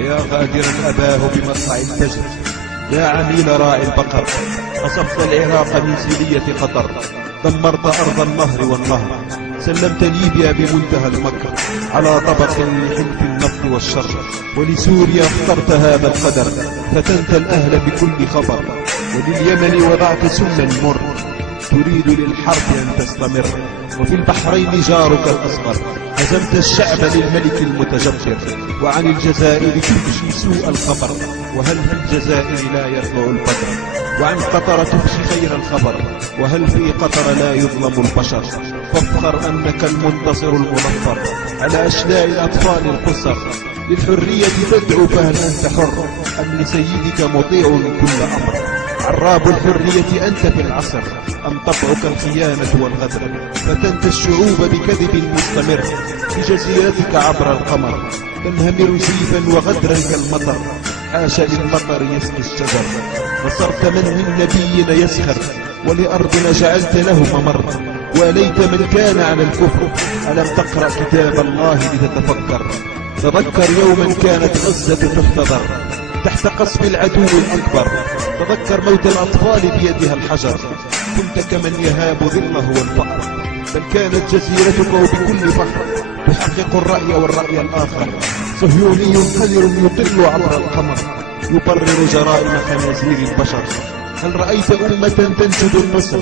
فيا غادرا أباه بمصنع الفجر، يا عميل راعي البقر، أصبت العراق من سيلية قطر، دمرت أرض النهر والنهر، سلمت ليبيا بمنتهى المكر على طبق لحلف النفط والشر، ولسوريا اخترت هذا القدر، فتنت الأهل بكل خبر، ولليمن وضعت سما مر، تريد للحرب أن تستمر، وفي البحرين جارك الأصغر، هزمت الشعب للملك المتجبر، وعن الجزائر تفشي سوء الخبر، وهل في الجزائر لا يطلع البدر، وعن قطر تفشي خير الخبر، وهل في قطر لا يظلم البشر، فافخر أنك المنتصر المنفر على أشلاء الأطفال القصر، للحرية تدعو فهل أنت حر أم لسيدك مطيع كل أمر، عراب الحرية أنت في العصر أم طبعك الخيانة والغدر، فتنت الشعوب بكذب مستمر في جزيرتك عبر القمر، تنهمر سيفا وغدرا كالمطر، حاشا للمطر يسقي الشجر، نصرت من نبينا يسخر، ولأرضنا جعلت له ممر، وليت من كان على الكفر، ألم تقرأ كتاب الله لتتفكر، تذكر يوما كانت غزة تحتضر تحت قصف العدو الأكبر، تذكر موت الأطفال بيدها الحجر، كنت كمن يهاب ظله والفقر، بل كانت جزيرتك وبكل فخر تحقق الرأي والرأي الآخر، صهيوني قذر يطل عبر القمر يبرر جرائم خنازير البشر، هل رأيت أمة تنشد النصر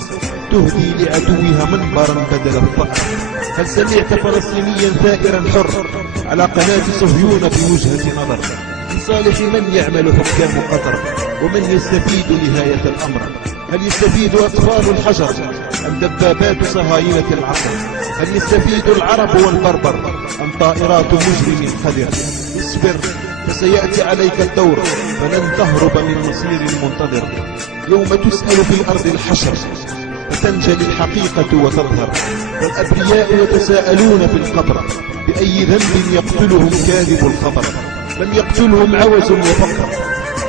تهدي لعدوها منبرا بدل الظهر، هل سمعت فلسطينيا ثائرا حر على قناة صهيون بوجهة نظر، لصالح من يعمل حكام قطر ومن يستفيد نهاية الأمر، هل يستفيد أطفال الحجر أم دبابات صهاينة العصر، هل يستفيد العرب والبربر أم طائرات مجرم قدر، اصبر فسيأتي عليك الدور فلن تهرب من مصير منتظر، يوم تسأل في الأرض الحشر فتنجلي الحقيقة وتظهر، والأبرياء يتساءلون في القبر بأي ذنب يقتلهم كاذب الخبر، لم يقتلهم عوز وفقر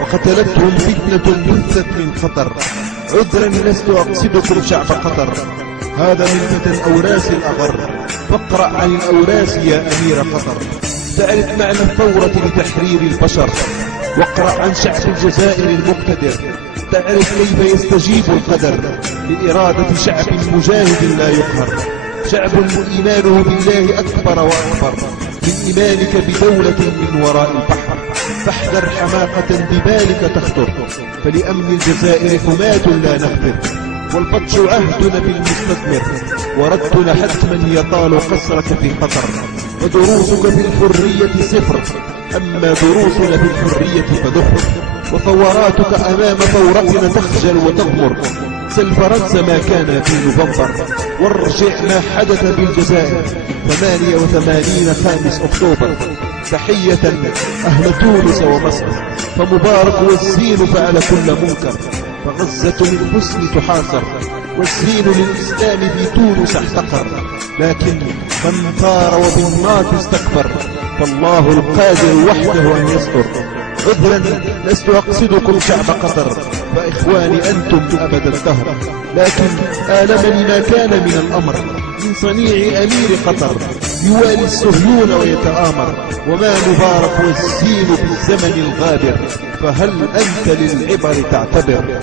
وقتلتهم فتنة بثت من خطر، عذرا لست أقصدكم شعب قطر، هذا من فتى الأوراس الأغر، فاقرأ عن الأوراس يا أمير قطر، تعرف معنى الثورة لتحرير البشر، واقرأ عن شعب الجزائر المقتدر، تعرف كيف يستجيب القدر لإرادة شعب مجاهد لا يقهر، شعب إيمانه بالله أكبر وأكبر من إيمانك بدولة من وراء البحر، فاحذر حماقة ببالك تخطر، فلأمن الجزائر حماة لا نغفر، والبطش عهدنا بالمستثمر، وردنا حتما يطال قصرك في قطر، ودروسك في الحرية صفر، أما دروسنا في الحرية فذخر، وثوراتك أمام ثورتنا تخجل وتغمر، سل فرنسا ما كان في نوفمبر، وارجع ما حدث بالجزائر 88 5 أكتوبر، تحية أهل تونس ومصر، فمبارك والزين فعل كل منكر، فغزة للحسن تحاصر، والزين للإسلام في تونس احتقر، لكن من ثار وبالنار استكبر، فالله القادر وحده أن يستر، عذرا لست أقصدكم شعب قطر، فإخواني أنتم أبد الدهر، لكن آلمني ما كان من الأمر من صنيع أمير قطر، يوالي الصهيون ويتآمر، وما مبارك والزين بالزمن الغابر، فهل أنت للعبر تعتبر؟